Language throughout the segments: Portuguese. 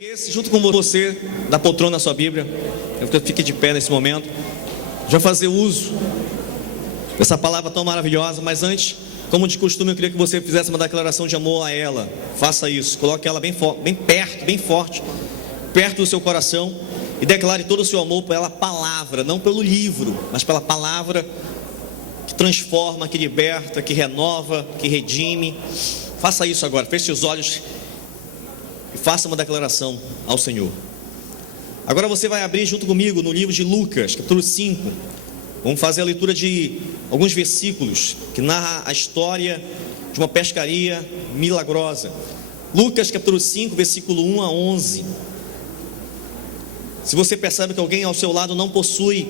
Esse, junto com você, da poltrona na sua Bíblia, fique de pé nesse momento, já fazer uso dessa palavra tão maravilhosa. Mas antes, como de costume, eu queria que você fizesse uma declaração de amor a ela. Faça isso, coloque ela bem perto, bem forte, perto do seu coração, e declare todo o seu amor pela palavra, não pelo livro, mas pela palavra que transforma, que liberta, que renova, que redime. Faça isso agora, feche os olhos e faça uma declaração ao Senhor. Agora você vai abrir junto comigo no livro de Lucas, capítulo 5. Vamos fazer a leitura de alguns versículos que narra a história de uma pescaria milagrosa. Lucas capítulo 5, versículo 1 a 11. Se você percebe que alguém ao seu lado não possui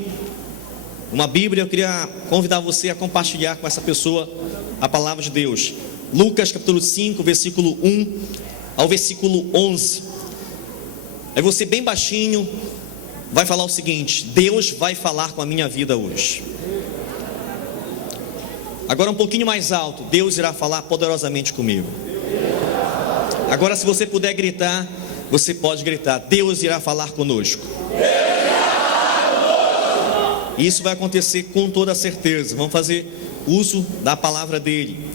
uma Bíblia, eu queria convidar você a compartilhar com essa pessoa a palavra de Deus. Lucas capítulo 5, versículo 1 ao versículo 11. Aí você bem baixinho vai falar o seguinte: Deus vai falar com a minha vida hoje. Agora um pouquinho mais alto: Deus irá falar poderosamente comigo. Agora, se você puder gritar, você pode gritar: Deus irá falar conosco. Isso vai acontecer com toda certeza. Vamos fazer uso da palavra dele.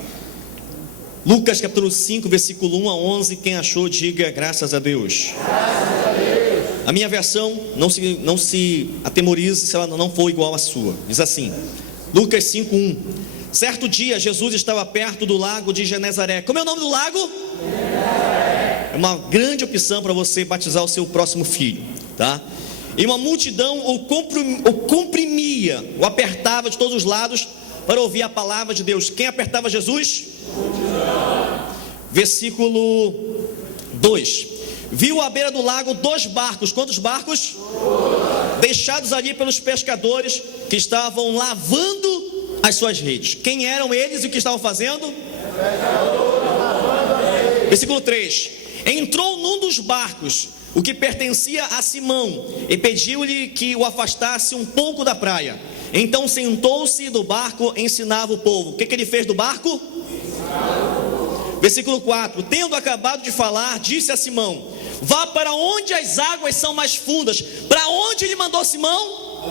Lucas capítulo 5, versículo 1 a 11. Quem achou, diga graças a Deus. Graças a Deus. A minha versão, não se atemorize se ela não for igual à sua. Diz assim: Lucas 5, 1. Certo dia, Jesus estava perto do lago de Genezaré. Como é o nome do lago? Genezaré. É uma grande opção para você batizar o seu próximo filho, tá? E uma multidão o comprimia, o apertava de todos os lados para ouvir a palavra de Deus. Quem apertava Jesus? Versículo 2. Viu à beira do lago 2 barcos. Quantos barcos? 2. Deixados ali pelos pescadores que estavam lavando as suas redes. Quem eram eles e o que estavam fazendo? Versículo 3. Entrou num dos barcos, o que pertencia a Simão, e pediu-lhe que o afastasse um pouco da praia. Então sentou-se do barco e ensinava o povo. O que ele fez do barco? Versículo 4. Tendo acabado de falar, disse a Simão: vá para onde as águas são mais fundas. Para onde ele mandou Simão?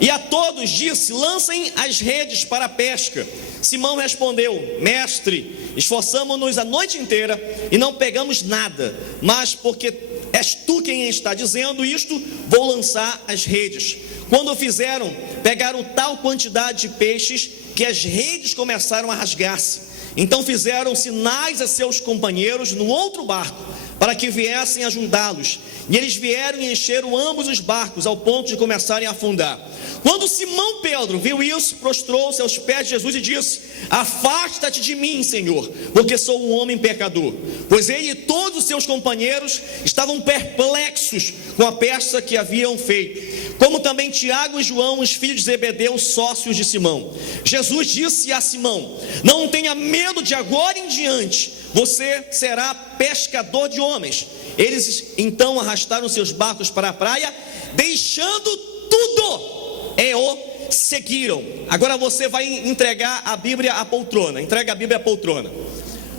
E a todos disse: lancem as redes para a pesca. Simão respondeu: mestre, esforçamo-nos a noite inteira e não pegamos nada, mas porque és tu quem está dizendo isto, vou lançar as redes. Quando o fizeram, pegaram tal quantidade de peixes que as redes começaram a rasgar-se. Então fizeram sinais a seus companheiros no outro barco, para que viessem ajudá-los. E eles vieram e encheram ambos os barcos, ao ponto de começarem a afundar. Quando Simão Pedro viu isso, prostrou-se aos pés de Jesus e disse: afasta-te de mim, Senhor, porque sou um homem pecador. Pois ele e todos os seus companheiros estavam perplexos com a peça que haviam feito, como também Tiago e João, os filhos de Zebedeu, sócios de Simão. Jesus disse a Simão: não tenha medo, de agora em diante você será pescador de homens. Eles então arrastaram seus barcos para a praia, deixando tudo, e o seguiram. Agora você vai entregar a Bíblia à poltrona. Entrega a Bíblia à poltrona.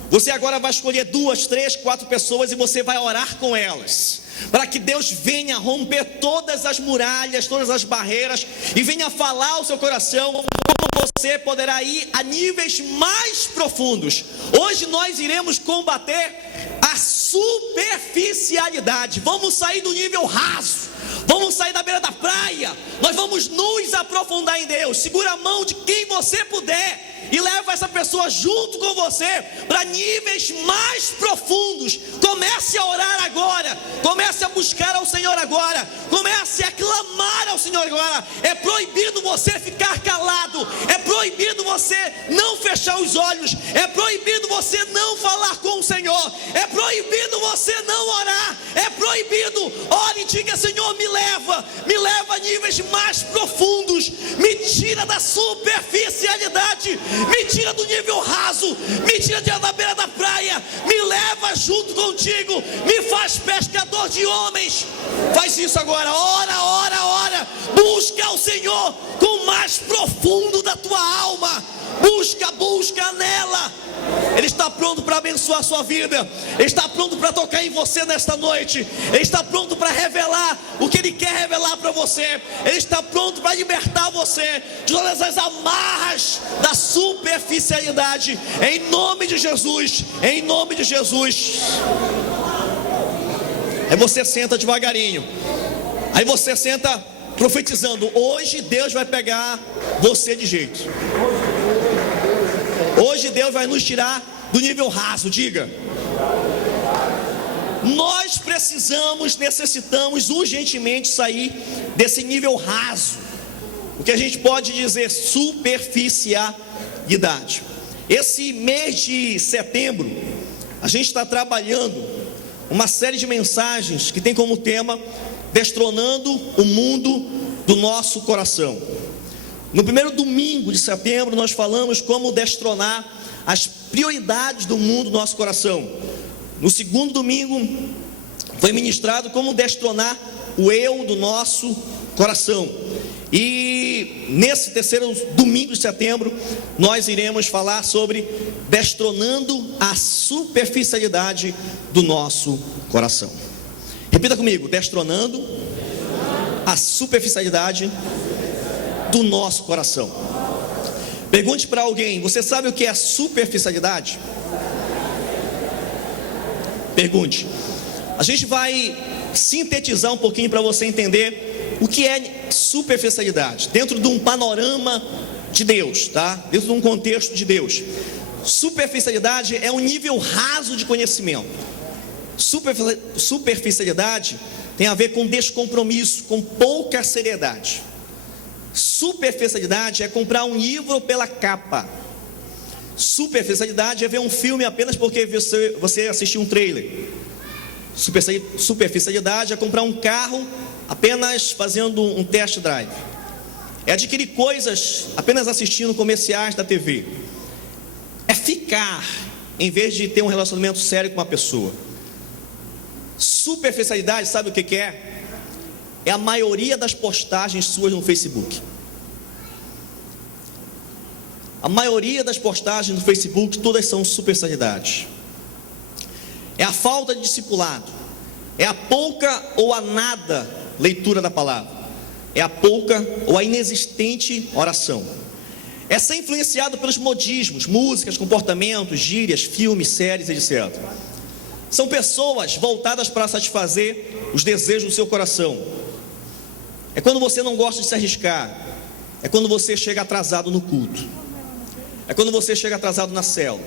Você agora vai escolher 2, 3, 4 pessoas e você vai orar com elas, para que Deus venha romper todas as muralhas, todas as barreiras, e venha falar ao seu coração como você poderá ir a níveis mais profundos. Hoje nós iremos combater a superficialidade. Vamos sair do nível raso, vamos sair da beira da praia, nós vamos nos aprofundar em Deus. Segura a mão de quem você puder e leva essa pessoa junto com você para níveis mais profundos. Comece a orar agora, comece a buscar ao Senhor agora, comece a clamar ao Senhor agora. É proibido você ficar calado, é proibido você não fechar os olhos, é proibido você não falar com o Senhor, é proibido você não orar, é proibido. Ore e diga: Senhor, me leva a níveis mais profundos, me tira da superficialidade, me tira do nível raso, me tira da beira da praia, me leva junto contigo, me faz pescador de homens. Faz isso agora, ora, busca ao Senhor com mais profundo da tua alma. Busca nela. Ele está pronto para abençoar a sua vida. Ele está pronto para tocar em você nesta noite. Ele está pronto para revelar o que Ele quer revelar para você. Ele está pronto para libertar você de todas as amarras da superficialidade. Em nome de Jesus. Em nome de Jesus. Aí você senta devagarinho. Aí você senta profetizando: hoje Deus vai pegar você de jeito. Hoje Deus vai nos tirar do nível raso. Diga: nós necessitamos urgentemente sair desse nível raso, o que a gente pode dizer superficialidade. Esse mês de setembro a gente está trabalhando uma série de mensagens que tem como tema destronando o mundo do nosso coração. No primeiro domingo de setembro nós falamos como destronar as prioridades do mundo do nosso coração. No segundo domingo foi ministrado como destronar o eu do nosso coração. E nesse terceiro domingo de setembro nós iremos falar sobre destronando a superficialidade do nosso coração. Repita comigo: destronando a superficialidade do nosso coração. Pergunte para alguém: você sabe o que é superficialidade? Pergunte. A gente vai sintetizar um pouquinho para você entender o que é superficialidade dentro de um panorama de Deus, tá? Dentro de um contexto de Deus. Superficialidade é um nível raso de conhecimento. Superficialidade tem a ver com descompromisso, com pouca seriedade. Superficialidade é comprar um livro pela capa. Superficialidade é ver um filme apenas porque você assistiu um trailer. Superficialidade é comprar um carro apenas fazendo um test drive. É adquirir coisas apenas assistindo comerciais da TV. É ficar em vez de ter um relacionamento sério com uma pessoa. Superficialidade, sabe o que é? É a maioria das postagens suas no Facebook. A maioria das postagens no Facebook, todas são superficialidade. É a falta de discipulado. É a pouca ou a nada leitura da palavra. É a pouca ou a inexistente oração. É ser influenciado pelos modismos, músicas, comportamentos, gírias, filmes, séries, etc. São pessoas voltadas para satisfazer os desejos do seu coração. É quando você não gosta de se arriscar. É quando você chega atrasado no culto. É quando você chega atrasado na célula.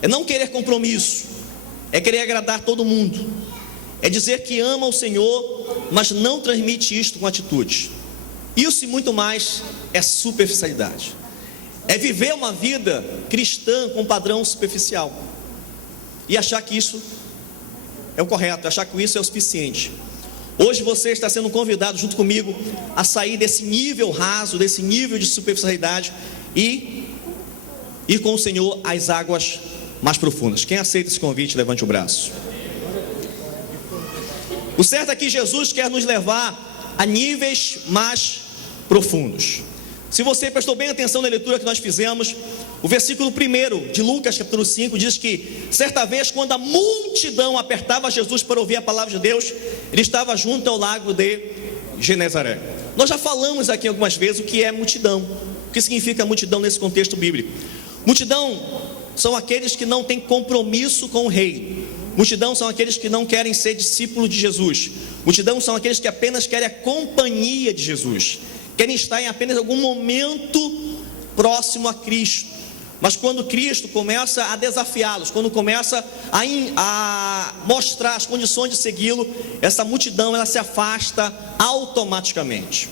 É não querer compromisso. É querer agradar todo mundo. É dizer que ama o Senhor, mas não transmite isto com atitude. Isso e muito mais é superficialidade. É viver uma vida cristã com padrão superficial e achar que isso é o correto, achar que isso é o suficiente. Hoje você está sendo convidado junto comigo a sair desse nível raso, desse nível de superficialidade e ir com o Senhor às águas mais profundas. Quem aceita esse convite, levante o braço. O certo é que Jesus quer nos levar a níveis mais profundos. Se você prestou bem atenção na leitura que nós fizemos, o versículo 1 de Lucas capítulo 5 diz que certa vez, quando a multidão apertava Jesus para ouvir a palavra de Deus, ele estava junto ao lago de Genezaré. Nós já falamos aqui algumas vezes o que é multidão, o que significa multidão nesse contexto bíblico. Multidão são aqueles que não têm compromisso com o rei. Multidão são aqueles que não querem ser discípulos de Jesus. Multidão são aqueles que apenas querem a companhia de Jesus, querem estar em apenas algum momento próximo a Cristo. Mas quando Cristo começa a desafiá-los, quando começa a mostrar as condições de segui-lo, essa multidão ela se afasta automaticamente.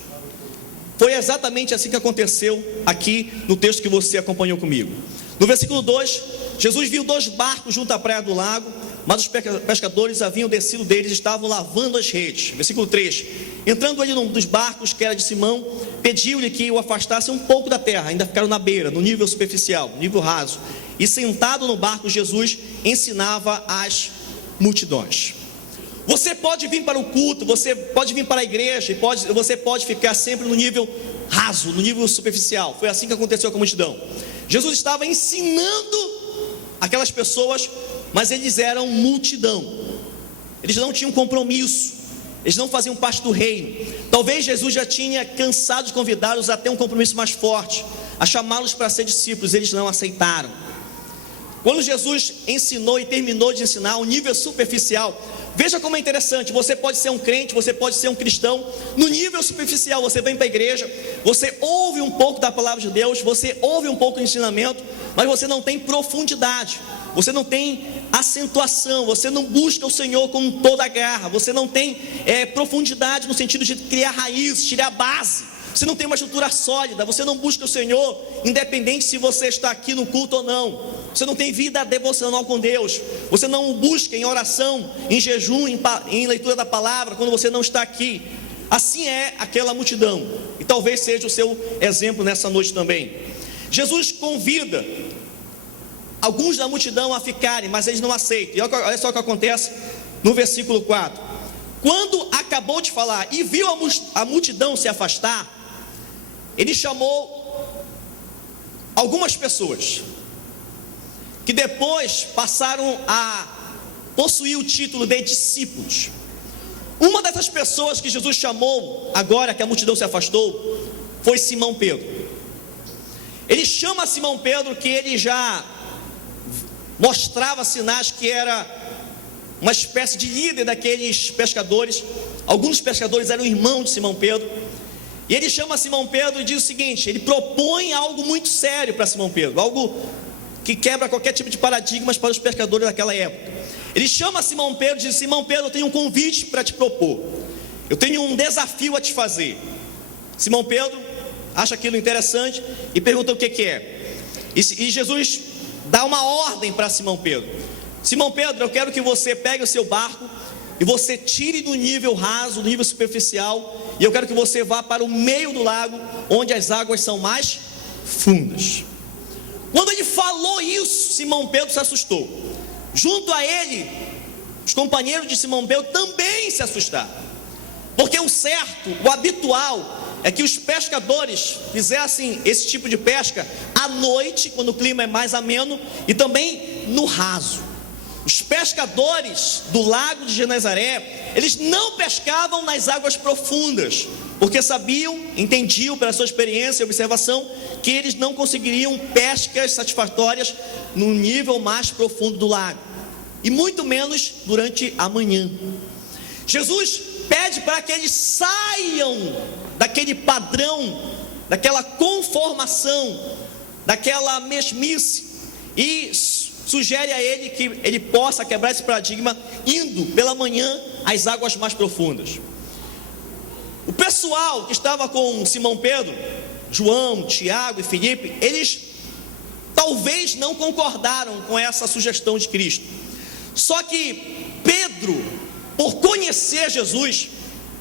Foi exatamente assim que aconteceu aqui no texto que você acompanhou comigo. No versículo 2, Jesus viu 2 barcos junto à praia do lago, mas os pescadores haviam descido deles e estavam lavando as redes. Versículo 3, entrando ali num dos barcos, que era de Simão, pediu-lhe que o afastasse um pouco da terra. Ainda ficaram na beira, no nível superficial, no nível raso. E sentado no barco, Jesus ensinava as multidões. Você pode vir para o culto, você pode vir para a igreja, e você pode ficar sempre no nível raso, no nível superficial. Foi assim que aconteceu com a multidão. Jesus estava ensinando aquelas pessoas, mas eles eram multidão. Eles não tinham compromisso, eles não faziam parte do reino. Talvez Jesus já tinha cansado de convidá-los a ter um compromisso mais forte, a chamá-los para ser discípulos. Eles não aceitaram. Quando Jesus ensinou e terminou de ensinar o nível superficial, veja como é interessante. Você pode ser um crente, você pode ser um cristão no nível superficial. Você vem para a igreja, você ouve um pouco da palavra de Deus, você ouve um pouco do ensinamento, mas você não tem profundidade, você não tem acentuação, você não busca o Senhor com toda a garra, você não tem profundidade no sentido de criar raízes, tirar a base. Você não tem uma estrutura sólida, você não busca o Senhor, independente se você está aqui no culto ou não. Você não tem vida devocional com Deus, você não o busca em oração, em jejum, em leitura da palavra, quando você não está aqui. Assim é aquela multidão, e talvez seja o seu exemplo nessa noite também. Jesus convida alguns da multidão a ficarem, mas eles não aceitam. E olha só o que acontece no versículo 4. Quando acabou de falar e viu a multidão se afastar, ele chamou algumas pessoas que depois passaram a possuir o título de discípulos. Uma dessas pessoas que Jesus chamou, agora que a multidão se afastou, foi Simão Pedro. Ele chama Simão Pedro, que ele já mostrava sinais que era uma espécie de líder daqueles pescadores. Alguns pescadores eram irmãos de Simão Pedro. E ele chama Simão Pedro e diz o seguinte: ele propõe algo muito sério para Simão Pedro, algo que quebra qualquer tipo de paradigmas para os pescadores daquela época. Ele chama Simão Pedro e diz: Simão Pedro, eu tenho um convite para te propor, eu tenho um desafio a te fazer. Simão Pedro acha aquilo interessante e pergunta o que é. E Jesus dá uma ordem para Simão Pedro: Simão Pedro, eu quero que você pegue o seu barco e você tire do nível raso, do nível superficial, e eu quero que você vá para o meio do lago, onde as águas são mais fundas. Quando ele falou isso, Simão Pedro se assustou. Junto a ele, os companheiros de Simão Pedro também se assustaram, porque o certo, o habitual, é que os pescadores fizessem esse tipo de pesca à noite, quando o clima é mais ameno, e também no raso. Os pescadores do lago de Genezaré, eles não pescavam nas águas profundas, porque sabiam, entendiam pela sua experiência e observação, que eles não conseguiriam pescas satisfatórias no nível mais profundo do lago, e muito menos durante a manhã. Jesus pede para que eles saiam daquele padrão, daquela conformação, daquela mesmice, e sugere a ele que ele possa quebrar esse paradigma indo pela manhã às águas mais profundas. O pessoal que estava com Simão Pedro, João, Tiago e Filipe, eles talvez não concordaram com essa sugestão de Cristo. Só que Pedro, por conhecer Jesus,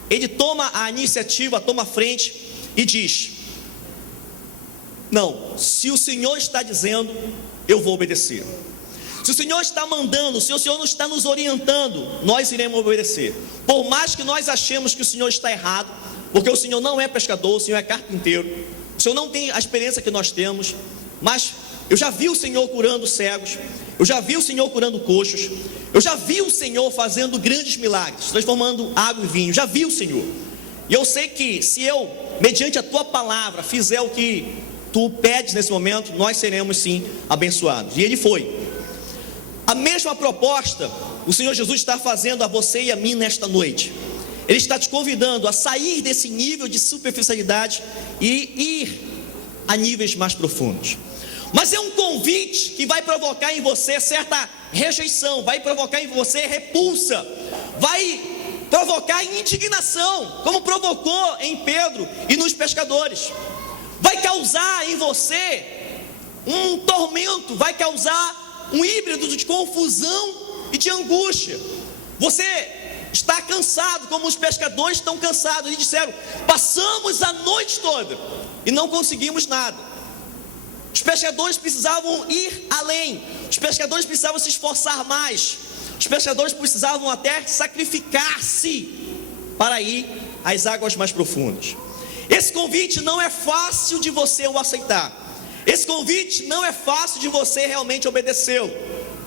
ele toma a iniciativa, toma a frente e diz: não, se o Senhor está dizendo, eu vou obedecer. Se o Senhor está mandando, se o Senhor não está nos orientando, nós iremos obedecer. Por mais que nós achemos que o Senhor está errado, porque o Senhor não é pescador, o Senhor é carpinteiro, o Senhor não tem a experiência que nós temos, mas eu já vi o Senhor curando cegos, eu já vi o Senhor curando coxos, eu já vi o Senhor fazendo grandes milagres, transformando água em vinho, já vi o Senhor. E eu sei que se eu, mediante a tua palavra, fizer o que tu pedes nesse momento, nós seremos sim abençoados. E ele foi. A mesma proposta o Senhor Jesus está fazendo a você e a mim nesta noite. Ele está te convidando a sair desse nível de superficialidade e ir a níveis mais profundos. Mas é um convite que vai provocar em você certa rejeição, vai provocar em você repulsa, vai provocar indignação, como provocou em Pedro e nos pescadores. Vai causar em você um tormento, vai causar um híbrido de confusão e de angústia. Você está cansado, como os pescadores estão cansados. Eles disseram: passamos a noite toda e não conseguimos nada. Os pescadores precisavam ir além, os pescadores precisavam se esforçar mais, os pescadores precisavam até sacrificar-se para ir às águas mais profundas. Esse convite não é fácil de você o aceitar. Esse convite não é fácil de você realmente obedecê-lo,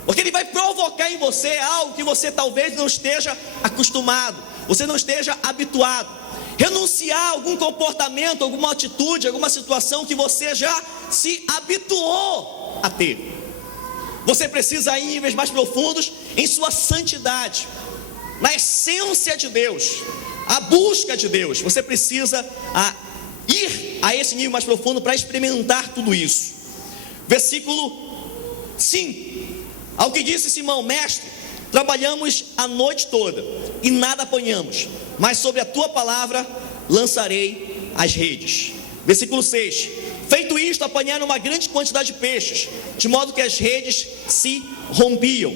porque ele vai provocar em você algo que você talvez não esteja acostumado, você não esteja habituado. Renunciar a algum comportamento, alguma atitude, alguma situação que você já se habituou a ter. Você precisa ir em níveis mais profundos em sua santidade, na essência de Deus, a busca de Deus. Você precisa ir a esse nível mais profundo para experimentar tudo isso. Versículo 5: ao que disse Simão: mestre, trabalhamos a noite toda e nada apanhamos, mas sobre a tua palavra lançarei as redes. Versículo 6: feito isto, apanharam uma grande quantidade de peixes, de modo que as redes se rompiam.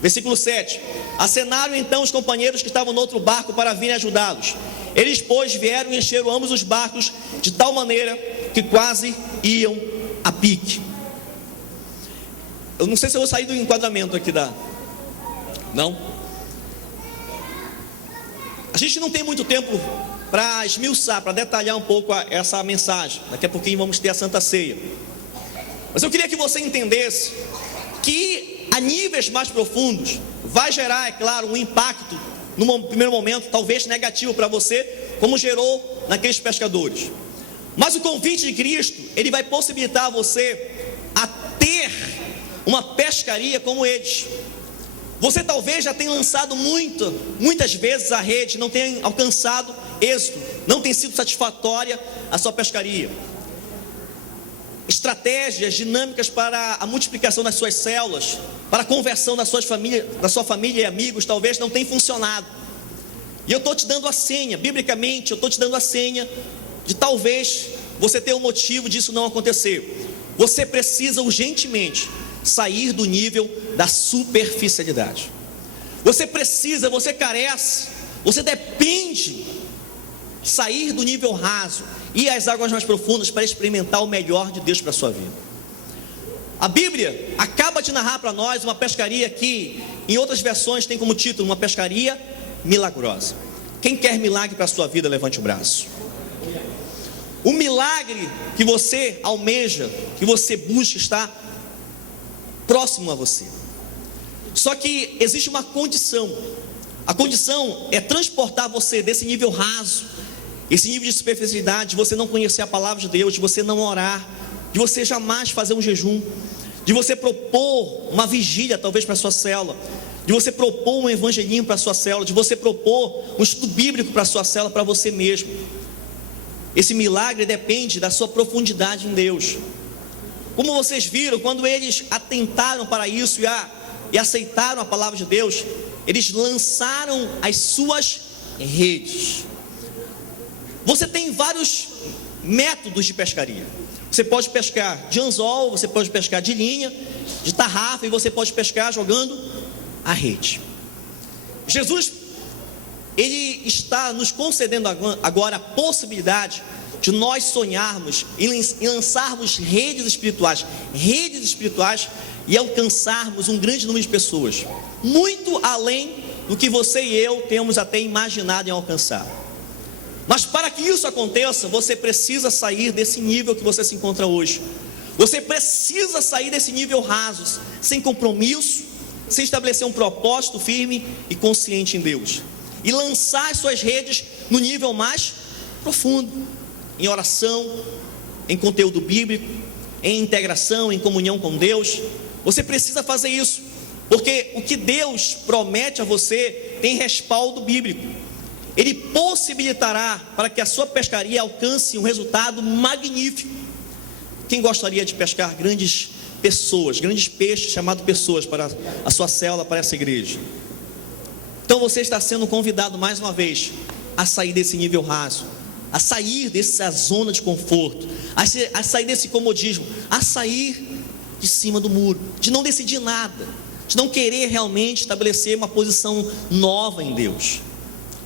Versículo 7: acenaram então os companheiros que estavam no outro barco para virem ajudá-los. Eles, pois, vieram e encheram ambos os barcos de tal maneira que quase iam a pique. Eu não sei se eu vou sair do enquadramento aqui Não? A gente não tem muito tempo para esmiuçar, para detalhar um pouco essa mensagem. Daqui a pouquinho vamos ter a Santa Ceia. Mas eu queria que você entendesse que a níveis mais profundos vai gerar, é claro, um impacto num primeiro momento, talvez negativo para você, como gerou naqueles pescadores. Mas o convite de Cristo, ele vai possibilitar você a ter uma pescaria como eles. Você talvez já tenha lançado muitas vezes a rede, não tenha alcançado êxito, não tem sido satisfatória a sua pescaria. Estratégias dinâmicas para a multiplicação das suas células, para a conversão da sua família e amigos, talvez não tenham funcionado. E eu estou te dando a senha, biblicamente, eu estou te dando a senha de talvez você ter um motivo disso não acontecer. Você precisa urgentemente sair do nível da superficialidade. Você carece, você depende sair do nível raso e às águas mais profundas para experimentar o melhor de Deus para a sua vida. A Bíblia acaba de narrar para nós uma pescaria que em outras versões tem como título uma pescaria milagrosa. Quem quer milagre para a sua vida, levante o braço. O milagre que você almeja, que você busca, está próximo a você. Só que existe uma condição. A condição é transportar você desse nível raso, esse nível de superficialidade, de você não conhecer a palavra de Deus, de você não orar, de você jamais fazer um jejum, de você propor uma vigília talvez para a sua célula, de você propor um evangelismo para a sua célula, de você propor um estudo bíblico para a sua célula, para você mesmo. Esse milagre depende da sua profundidade em Deus. Como vocês viram, quando eles atentaram para isso e aceitaram a palavra de Deus, eles lançaram as suas redes. Você tem vários métodos de pescaria. Você pode pescar de anzol, você pode pescar de linha, de tarrafa, e você pode pescar jogando a rede. Jesus, ele está nos concedendo agora a possibilidade de nós sonharmos e lançarmos redes espirituais e alcançarmos um grande número de pessoas, muito além do que você e eu temos até imaginado em alcançar. Mas para que isso aconteça, você precisa sair desse nível que você se encontra hoje. Você precisa sair desse nível raso, sem compromisso, sem estabelecer um propósito firme e consciente em Deus, e lançar as suas redes no nível mais profundo, em oração, em conteúdo bíblico, em integração, em comunhão com Deus. Você precisa fazer isso, porque o que Deus promete a você tem respaldo bíblico. Ele possibilitará para que a sua pescaria alcance um resultado magnífico. Quem gostaria de pescar grandes pessoas, grandes peixes chamados pessoas para a sua célula, para essa igreja? Então você está sendo convidado mais uma vez a sair desse nível raso, a sair dessa zona de conforto, a sair desse comodismo, a sair de cima do muro, de não decidir nada, de não querer realmente estabelecer uma posição nova em Deus.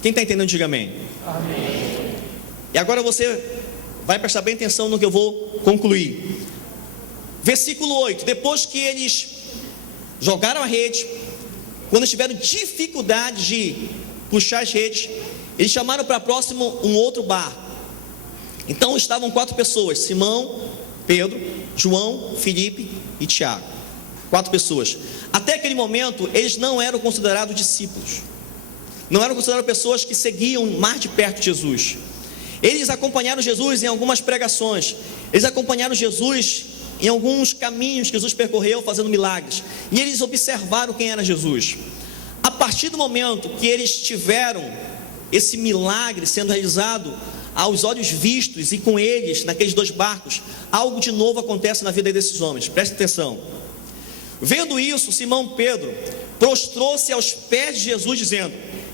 Quem está entendendo, diga amém. Amém. E agora você vai prestar bem atenção no que eu vou concluir. Versículo 8: depois que eles jogaram a rede, quando tiveram dificuldade de puxar as redes, eles chamaram para próximo um outro barco, Então estavam 4 pessoas: Simão, Pedro, João, Filipe e Tiago. 4 pessoas. Até aquele momento eles não eram considerados discípulos, não eram considerados pessoas que seguiam mais de perto Jesus. Eles acompanharam Jesus em algumas pregações, eles acompanharam Jesus em alguns caminhos que Jesus percorreu fazendo milagres, e eles observaram quem era Jesus. A partir do momento que eles tiveram esse milagre sendo realizado aos olhos vistos, e com eles, naqueles 2 barcos, algo de novo acontece na vida desses homens. Preste atenção. Vendo isso, Simão Pedro prostrou-se aos pés de Jesus, dizendo: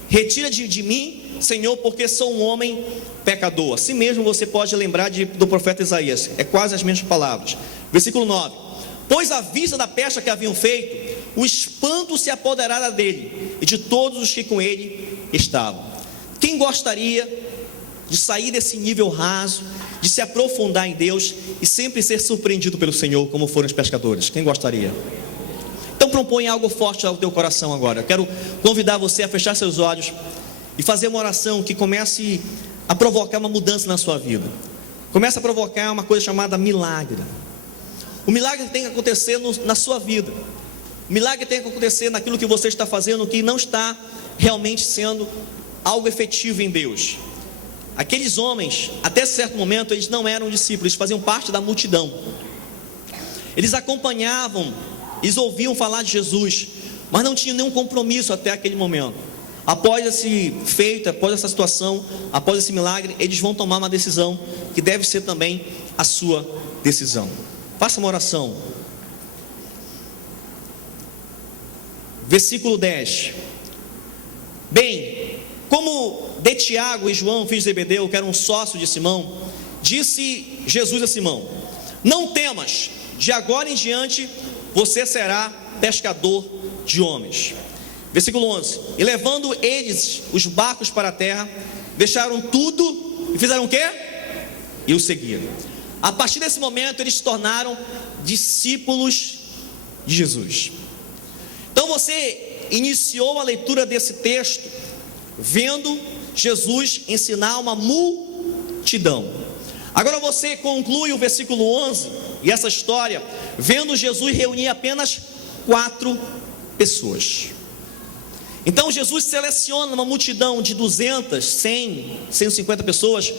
retira-te de mim, Senhor, porque sou um homem pecador. Assim mesmo você pode lembrar do profeta Isaías, é quase as mesmas palavras. Versículo 9: pois à vista da pesca que haviam feito, o espanto se apoderara dele e de todos os que com ele estavam. Quem gostaria de sair desse nível raso, de se aprofundar em Deus e sempre ser surpreendido pelo Senhor, como foram os pescadores? Quem gostaria? Então propõe algo forte ao teu coração agora. Eu quero convidar você a fechar seus olhos e fazer uma oração que comece a provocar uma mudança na sua vida. Comece a provocar uma coisa chamada milagre. O milagre tem que acontecer na sua vida. O milagre tem que acontecer naquilo que você está fazendo, que não está realmente sendo algo efetivo em Deus. Aqueles homens, até certo momento, eles não eram discípulos, eles faziam parte da multidão. Eles acompanhavam, eles ouviam falar de Jesus, mas não tinham nenhum compromisso até aquele momento. Após esse feito, após essa situação, após esse milagre, eles vão tomar uma decisão que deve ser também a sua decisão. Faça uma oração. Versículo 10. Bem, como de Tiago e João, filhos de Zebedeu, que eram sócios de Simão, disse Jesus a Simão: não temas, de agora em diante você será pescador de homens. Versículo 11: e levando eles os barcos para a terra, deixaram tudo e fizeram o quê? E o seguiram. A partir desse momento eles se tornaram discípulos de Jesus. Então você iniciou a leitura desse texto vendo Jesus ensinar uma multidão. Agora você conclui o versículo 11 e essa história vendo Jesus reunir apenas 4 pessoas. Então Jesus seleciona uma multidão de 200, 100, 150 pessoas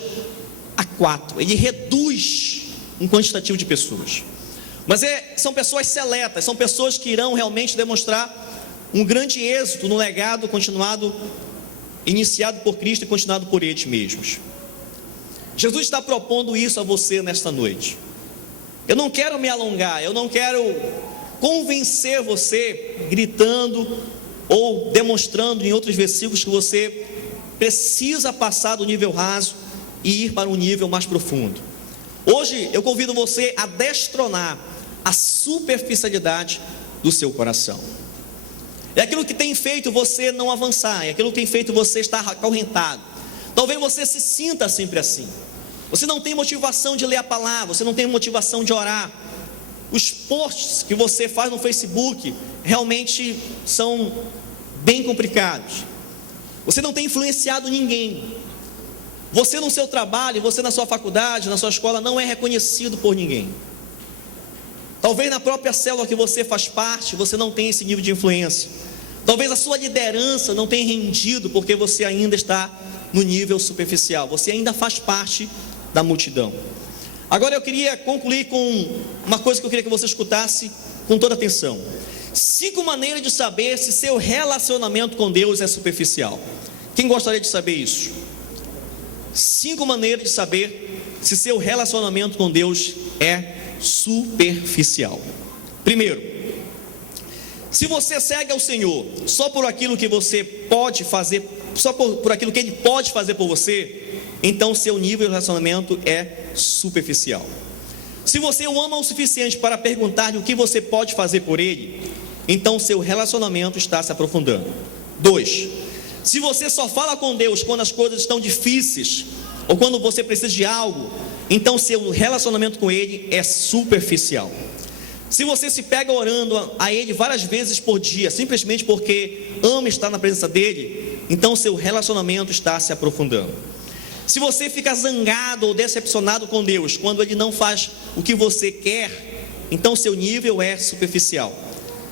a 4. Ele reduz um quantitativo de pessoas. Mas são pessoas seletas, são pessoas que irão realmente demonstrar um grande êxito no legado continuado, iniciado por Cristo e continuado por eles mesmos. Jesus está propondo isso a você nesta noite. Eu não quero me alongar, eu não quero convencer você gritando ou demonstrando em outros versículos que você precisa passar do nível raso e ir para um nível mais profundo. Hoje eu convido você a destronar a superficialidade do seu coração. É aquilo que tem feito você não avançar, é aquilo que tem feito você estar acorrentado. Talvez você se sinta sempre assim. Você não tem motivação de ler a palavra, você não tem motivação de orar. Os posts que você faz no Facebook realmente são bem complicados. Você não tem influenciado ninguém. Você no seu trabalho, você na sua faculdade, na sua escola não é reconhecido por ninguém. Talvez na própria célula que você faz parte, você não tenha esse nível de influência. Talvez a sua liderança não tenha rendido porque você ainda está no nível superficial. Você ainda faz parte da multidão. Agora eu queria concluir com uma coisa que eu queria que você escutasse com toda atenção. 5 maneiras de saber se seu relacionamento com Deus é superficial. Quem gostaria de saber isso? 5 maneiras de saber se seu relacionamento com Deus é superficial. Primeiro, se você segue ao Senhor só por aquilo que você pode fazer, só por aquilo que Ele pode fazer por você, então seu nível de relacionamento é superficial. Se você o ama o suficiente para perguntar-lhe o que você pode fazer por Ele, então seu relacionamento está se aprofundando. 2, se você só fala com Deus quando as coisas estão difíceis, ou quando você precisa de algo, então seu relacionamento com Ele é superficial. Se você se pega orando a Ele várias vezes por dia, simplesmente porque ama estar na presença dEle, então seu relacionamento está se aprofundando. Se você fica zangado ou decepcionado com Deus quando Ele não faz o que você quer, então seu nível é superficial.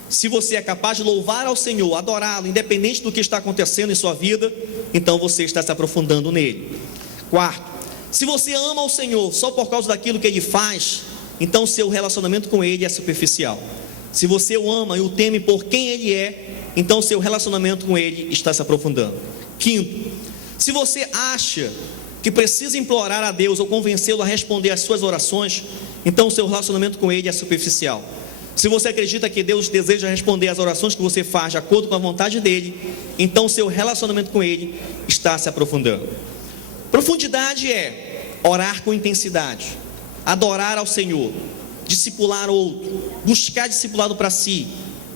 Se você é capaz de louvar ao Senhor, adorá-lo, independente do que está acontecendo em sua vida, então você está se aprofundando nele. Quarto, se você ama ao Senhor só por causa daquilo que Ele faz, então seu relacionamento com Ele é superficial. Se você o ama e o teme por quem Ele é, então seu relacionamento com Ele está se aprofundando. Quinto, se você acha que precisa implorar a Deus ou convencê-lo a responder às suas orações, então seu relacionamento com Ele é superficial. Se você acredita que Deus deseja responder às orações que você faz de acordo com a vontade dEle, então seu relacionamento com Ele está se aprofundando. Profundidade é orar com intensidade, adorar ao Senhor, discipular outro, buscar discipulado para si,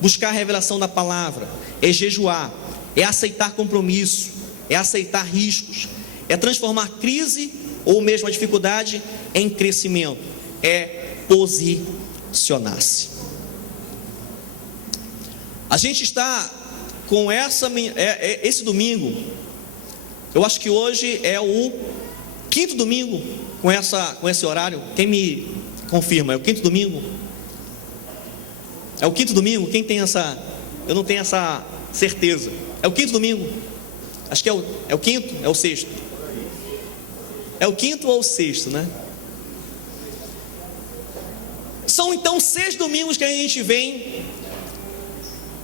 buscar a revelação da palavra, é jejuar, é aceitar compromisso, é aceitar riscos, é transformar crise ou mesmo a dificuldade em crescimento, é posicionar-se. A gente está com esse domingo, eu acho que hoje é o quinto domingo com esse horário. Quem me confirma? É o quinto domingo? É o quinto domingo? Quem tem essa? Eu não tenho essa certeza. É o quinto domingo? Acho que é o quinto? É o sexto? É o quinto ou o sexto, né? São então 6 domingos que a gente vem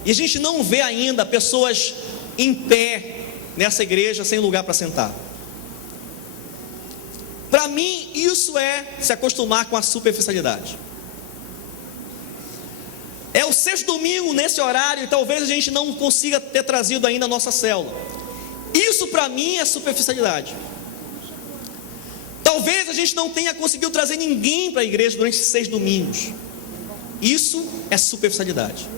e a gente não vê ainda pessoas em pé nessa igreja sem lugar para sentar. Para mim, isso é se acostumar com a superficialidade. É o 6º domingo nesse horário e talvez a gente não consiga ter trazido ainda a nossa célula. Isso para mim é superficialidade. Talvez a gente não tenha conseguido trazer ninguém para a igreja durante esses 6 domingos. Isso é superficialidade.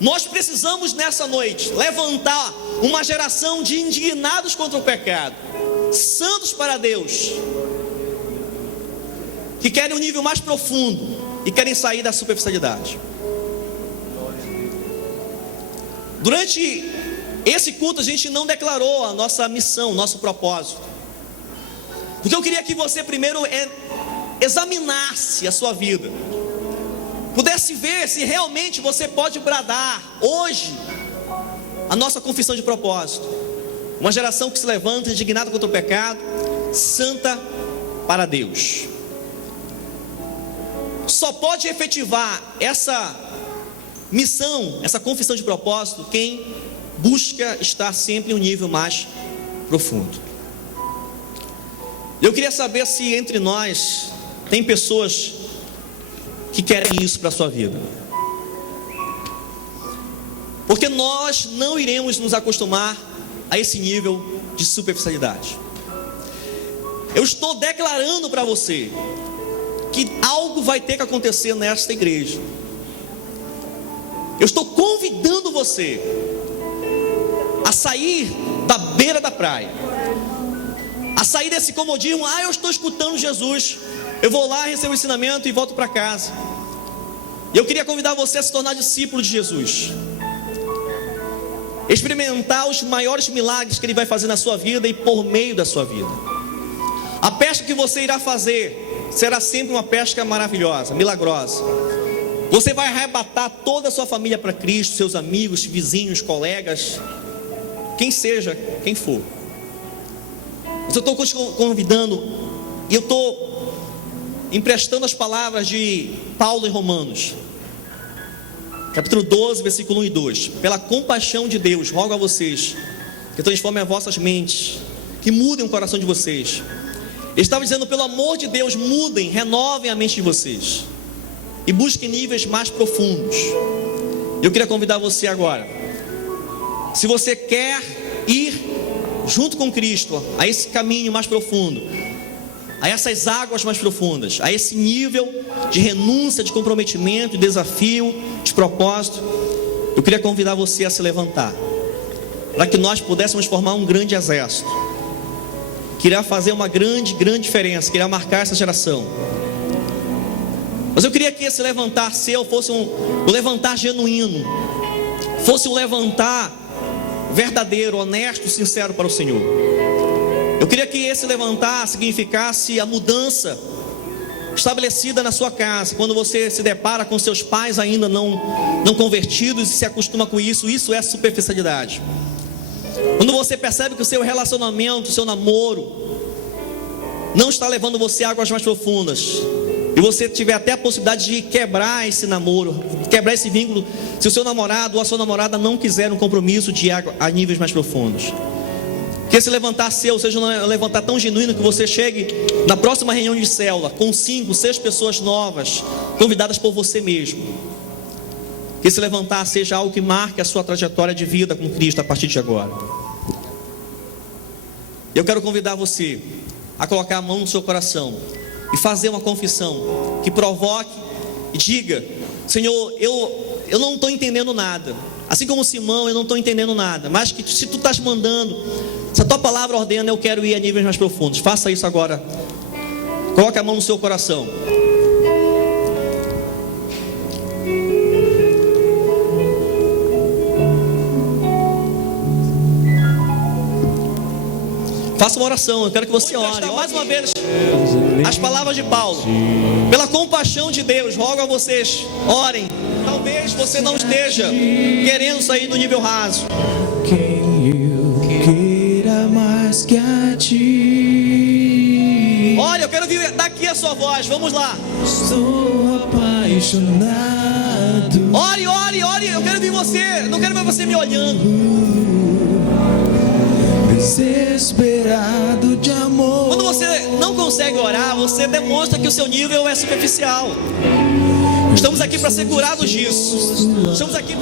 Nós precisamos nessa noite levantar uma geração de indignados contra o pecado, santos para Deus, que querem um nível mais profundo e querem sair da superficialidade. Durante esse culto a gente não declarou a nossa missão, nosso propósito, porque eu queria que você primeiro examinasse a sua vida, pudesse ver se realmente você pode bradar hoje a nossa confissão de propósito. Uma geração que se levanta indignada contra o pecado, santa para Deus. Só pode efetivar essa missão, essa confissão de propósito, quem busca estar sempre em um nível mais profundo. Eu queria saber se entre nós tem pessoas que querem isso para a sua vida, porque nós não iremos nos acostumar a esse nível de superficialidade. Eu estou declarando para você que algo vai ter que acontecer nesta igreja. Eu estou convidando você a sair da beira da praia, a sair desse comodismo. Eu estou escutando Jesus, eu vou lá, recebo o ensinamento e volto para casa. Eu queria convidar você a se tornar discípulo de Jesus, experimentar os maiores milagres que Ele vai fazer na sua vida e por meio da sua vida. A pesca que você irá fazer será sempre uma pesca maravilhosa, milagrosa. Você vai arrebatar toda a sua família para Cristo, seus amigos, vizinhos, colegas, quem seja, quem for. Mas eu estou convidando, e eu estou emprestando as palavras de Paulo em Romanos, capítulo 12, versículo 1 e 2. Pela compaixão de Deus, rogo a vocês que transformem as vossas mentes, que mudem o coração de vocês. Ele estava dizendo: pelo amor de Deus, mudem, renovem a mente de vocês e busquem níveis mais profundos. Eu queria convidar você agora, se você quer ir junto com Cristo a esse caminho mais profundo, a essas águas mais profundas, a esse nível de renúncia, de comprometimento, de desafio, de propósito, eu queria convidar você a se levantar, para que nós pudéssemos formar um grande exército, que irá fazer uma grande diferença, que irá marcar essa geração. Mas eu queria que esse levantar seu fosse um levantar genuíno, fosse um levantar verdadeiro, honesto, sincero para o Senhor. Eu queria que esse levantar significasse a mudança estabelecida na sua casa. Quando você se depara com seus pais ainda não convertidos e se acostuma com isso, isso é superficialidade. Quando você percebe que o seu relacionamento, o seu namoro não está levando você a águas mais profundas, e você tiver até a possibilidade de quebrar esse namoro, quebrar esse vínculo, se o seu namorado ou a sua namorada não quiser um compromisso de água a níveis mais profundos. Que esse levantar seu seja um levantar tão genuíno que você chegue na próxima reunião de célula com 5, 6 pessoas novas, convidadas por você mesmo. Que esse levantar seja algo que marque a sua trajetória de vida com Cristo a partir de agora. Eu quero convidar você a colocar a mão no seu coração e fazer uma confissão que provoque e diga: Senhor, eu não estou entendendo nada. Assim como Simão, eu não estou entendendo nada, mas que se tu estás mandando, se a tua palavra ordena, eu quero ir a níveis mais profundos. Faça isso agora. Coloque a mão no seu coração. Faça uma oração, eu quero que você ore. Mais uma vez, as palavras de Paulo. Pela compaixão de Deus, rogo a vocês, orem. Talvez você não esteja querendo sair do nível raso. Quem eu queira mais que a ti. Olha, eu quero ouvir daqui a sua voz, vamos lá. Estou apaixonado. Ore, ore, ore, eu quero ouvir você. Não quero ver você me olhando. Desesperado de amor. Quando você não consegue orar, você demonstra que o seu nível é superficial. Estamos aqui para ser curados disso. Estamos aqui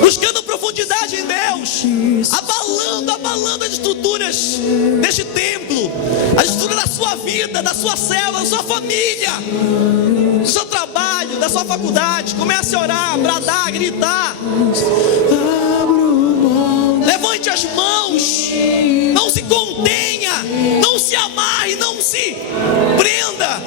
buscando profundidade em Deus, abalando as estruturas deste templo, as estruturas da sua vida, da sua célula, da sua família, do seu trabalho, da sua faculdade. Comece a orar, bradar, gritar. Levante as mãos, não se contenha, não se amarre, não se prenda.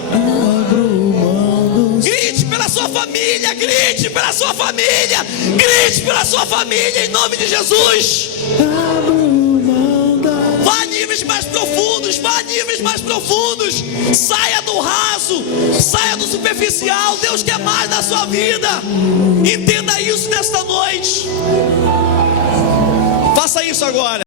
Grite pela sua família, grite pela sua família, grite pela sua família, em nome de Jesus. Vá a níveis mais profundos, vá a níveis mais profundos. Saia do raso, saia do superficial. Deus quer mais na sua vida. Entenda isso nesta noite. Faça isso agora.